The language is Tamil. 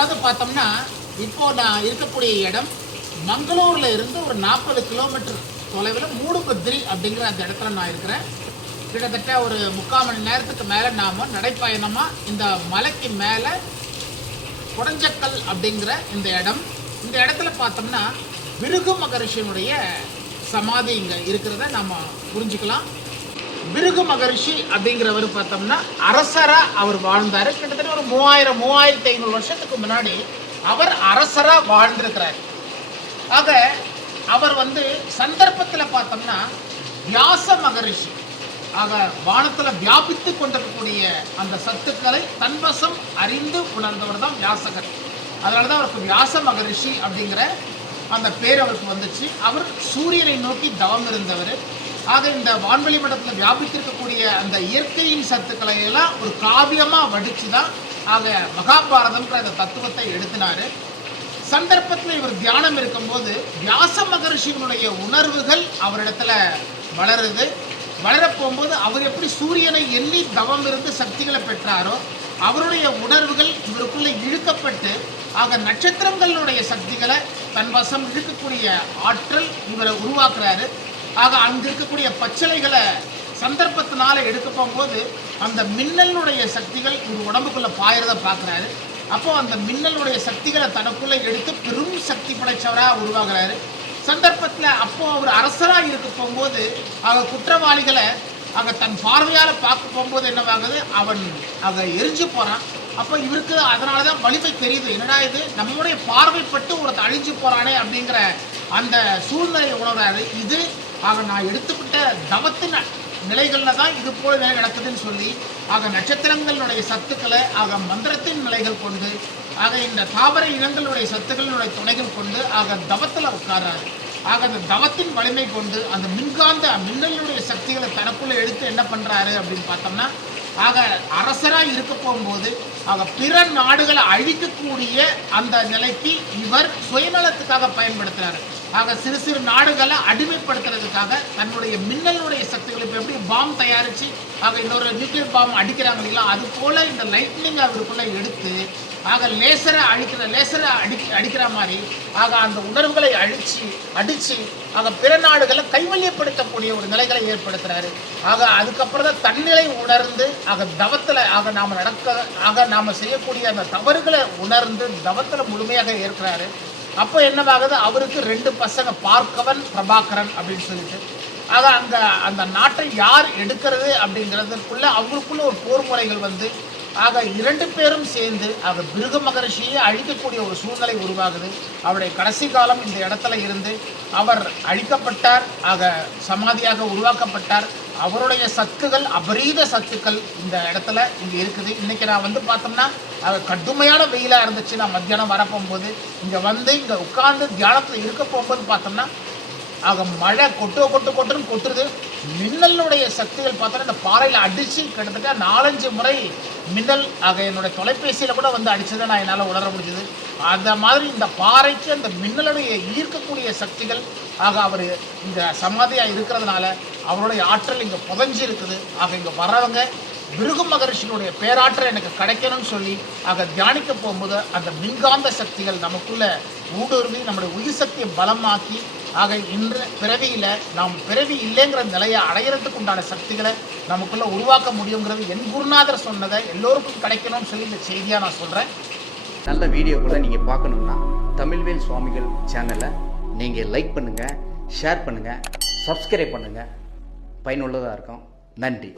அதாவது பார்த்தோம்னா இப்போ நான் இருக்கக்கூடிய இடம் மங்களூர்ல இருந்து ஒரு நாற்பது கிலோமீட்டர் தொலைவில் மூடுபத்திரி அப்படிங்கிற அந்த இடத்துல நான் இருக்கிறேன். கிட்டத்தட்ட ஒரு முக்கால் மணி நேரத்துக்கு மேலே நாம நடைப்பயணமா இந்த மலைக்கு மேலே குடஞ்சக்கல் அப்படிங்கிற இந்த இடம். இந்த இடத்துல பார்த்தோம்னா விருகு மகரிஷியனுடைய சமாதி இங்கே இருக்கிறத நாம் புரிஞ்சுக்கலாம். பிருகு மகரிஷி அப்படிங்கிறவர் பார்த்தோம்னா அரசரா அவர் வாழ்ந்தார். கிட்டத்தட்ட ஒரு மூவாயிரம் மூவாயிரத்தி ஐநூறு வருஷத்துக்கு முன்னாடி அவர் அரசரா வாழ்ந்திருக்கிறார். ஆக அவர் வந்து சந்தர்ப்பத்தில் பார்த்தோம்னா வியாச மகரிஷி. ஆக வானத்தில் வியாபித்து கொண்டிருக்கக்கூடிய அந்த சத்துக்களை தன்வசம் அறிந்து உணர்ந்தவர் தான் வியாசகர். அதனால தான் அவருக்கு வியாச மகரிஷி அப்படிங்கிற அந்த பேர் அவருக்கு வந்துச்சு. அவர் சூரியனை நோக்கி தவம் இருந்தவர் ஆக இந்த வான்வெளி மண்டலத்தில் வியாபித்திருக்கக்கூடிய அந்த இயற்கையின் சத்துக்களை எல்லாம் ஒரு காவியமாக வடிச்சு தான் ஆக மகாபாரதம்ன்ற அந்த தத்துவத்தை எழுதினாரு சந்தர்ப்பத்தில் இவர் தியானம் இருக்கும்போது வியாச மகரிஷியினுடைய உணர்வுகள் அவரிடத்துல வளருது. வளரப்போகும்போது அவர் எப்படி சூரியனை எண்ணி தவம் இருந்து சக்திகளை பெற்றாரோ அவருடைய உணர்வுகள் இவருக்குள்ளே இழுக்கப்பட்டு ஆக நட்சத்திரங்களுடைய சக்திகளை தன் வசம் இழுக்கக்கூடிய ஆற்றல் இவரை உருவாக்குறாரு. ஆக அங்க இருக்கக்கூடிய பச்சிலைகளை சந்தர்ப்பத்தினால எடுக்க போகும்போது அந்த மின்னலுடைய சக்திகள் இவர் உடம்புக்குள்ள பாயிரத பார்க்குறாரு. அப்போ அந்த மின்னலுடைய சக்திகளை தனக்குள்ளே எடுத்து பெரும் சக்தி படைச்சவராக உருவாகிறாரு. சந்தர்ப்பத்தில் அப்போ அவர் அரசராக இருக்க போகும்போது அவர் குற்றவாளிகளை அங்கே தன் பார்வையால் பார்க்க போகும்போது என்னவாகுது அவன் அதை எரிஞ்சு போகிறான் அப்போ இவருக்கு அதனால தான் வலிமை தெரியுது. என்னடா இது? நம்மளுடைய பார்வைப்பட்டு ஒருத்தன் அழிஞ்சு போகிறானே அப்படிங்கிற அந்த சூழ்நிலையை உணர்றாரு. இது ஆக நான் எடுத்துக்கிட்ட தவத்தின் நிலைகளில் தான் இது போல வேலை நடக்குதுன்னு சொல்லி ஆக நட்சத்திரங்களுடைய சத்துக்களை ஆக மந்திரத்தின் நிலைகள் கொண்டு ஆக இந்த தாவர இனங்களுடைய சத்துக்களுடைய துணைகள் கொண்டு ஆக தவத்தில் உட்காராரு ஆக அந்த தவத்தின் வலிமை கொண்டு அந்த மின்காந்த மின்னலினுடைய சக்திகளை தனக்குள்ளே எடுத்து என்ன பண்ணுறாரு அப்படின்னு பார்த்தோம்னா ஆக அரசராக இருக்க போகும்போது ஆக பிற நாடுகளை அழிக்கக்கூடிய அந்த நிலைக்கு இவர் சுயநலத்துக்காக பயன்படுத்துகிறார் ஆக சிறு சிறு நாடுகளை அடிமைப்படுத்துறதுக்காக தன்னுடைய மின்னலுடைய சக்திகளை இப்போ எப்படி பாம் தயாரித்து ஆக இன்னொரு நியூக்ளியர் பாம் அடிக்கிறாங்க இல்லைங்களா அது போல் இந்த லைட்னிங் அவருக்குள்ளே எடுத்து ஆக லேசரை அழிக்கிற லேசரை அடி அடிக்கிற மாதிரி ஆக அந்த உணர்வுகளை அழிச்சு அடித்து ஆக பிற நாடுகளை கைவல்யப்படுத்தக்கூடிய ஒரு நிலைகளை ஏற்படுத்துறாரு. ஆக அதுக்கப்புறம் தான் தன்னிலை உணர்ந்து ஆக தவத்தில் ஆக நாம் நடக்க ஆக நாம் செய்யக்கூடிய அந்த தவறுகளை உணர்ந்து தவத்தில் முழுமையாக ஏற்கிறாரு. அப்போ என்னவாகுது? அவருக்கு ரெண்டு பசங்க பார்க்கவன் பிரபாகரன் அப்படின்னு சொல்லிட்டு. ஆக அந்த அந்த நாட்டை யார் எடுக்கிறது அப்படிங்கிறதுக்குள்ள அவங்களுக்குள்ள ஒரு போர் முறைகள் வந்து ஆக இரண்டு பேரும் சேர்ந்து ஆக பிருக மகரிஷியை அழிக்கக்கூடிய ஒரு சூழ்நிலை உருவாகுது. அவருடைய கடைசி காலம் இந்த இடத்துல இருந்து அவர் அழிக்கப்பட்டார் ஆக சமாதியாக உருவாக்கப்பட்டார். அவருடைய சத்துக்கள் அபரீத சத்துக்கள் இந்த இடத்துல இங்கே இருக்குது. இன்றைக்கி நான் வந்து பார்த்தோம்னா அது கடுமையான வெயிலாக இருந்துச்சு. நான் மத்தியானம் வர போகும்போது இங்கே வந்து இங்கே உட்காந்து தியானத்தில் இருக்க போகும்போது பார்த்தோம்னா ஆக மழை கொட்டு கொட்டு கொட்டுன்னு கொட்டுறது. மின்னலுடைய சக்திகள் பார்த்தோன்னா இந்த பாறையில் அடித்து கிட்டத்தட்ட நாலஞ்சு முறை மின்னல் ஆக என்னுடைய தொலைபேசியில் கூட வந்து அடித்ததை நான் என்னால் உணர முடிஞ்சது. அந்த மாதிரி இந்த பாறைக்கு அந்த மின்னலுடைய ஈர்க்கக்கூடிய சக்திகள் ஆக அவர் இங்கே சமாதியாக இருக்கிறதுனால அவருடைய ஆற்றல் இங்கே புதஞ்சி இருக்குது ஆக இங்கே வர்றவங்க பிருகு மகரிஷியினுடைய பேராற்றல் எனக்கு கிடைக்கணும்னு சொல்லி ஆக தியானிக்க போகும்போது அந்த மின்காந்த சக்திகள் நமக்குள்ள ஊடுருவி நம்முடைய உயிர் சக்தியை பலமாக்கி ஆக இன்று பிறவியில் நாம் பிறவி இல்லைங்கிற நிலையை அடையிறதுக்கு உண்டான சக்திகளை நமக்குள்ள உருவாக்க முடியுங்கிறது என் குருநாதர் சொன்னதை எல்லோருக்கும் கிடைக்கணும்னு சொல்லி இந்த செய்தியாக நான் சொல்கிறேன் நல்ல வீடியோக்களை நீங்கள் பார்க்கணுன்னா தமிழ்வேல் சுவாமிகள் சேனலை நீங்கள் லைக் பண்ணுங்கள் ஷேர் பண்ணுங்கள் சப்ஸ்கிரைப் பண்ணுங்கள் பயனுள்ளதாக இருக்கும். நன்றி.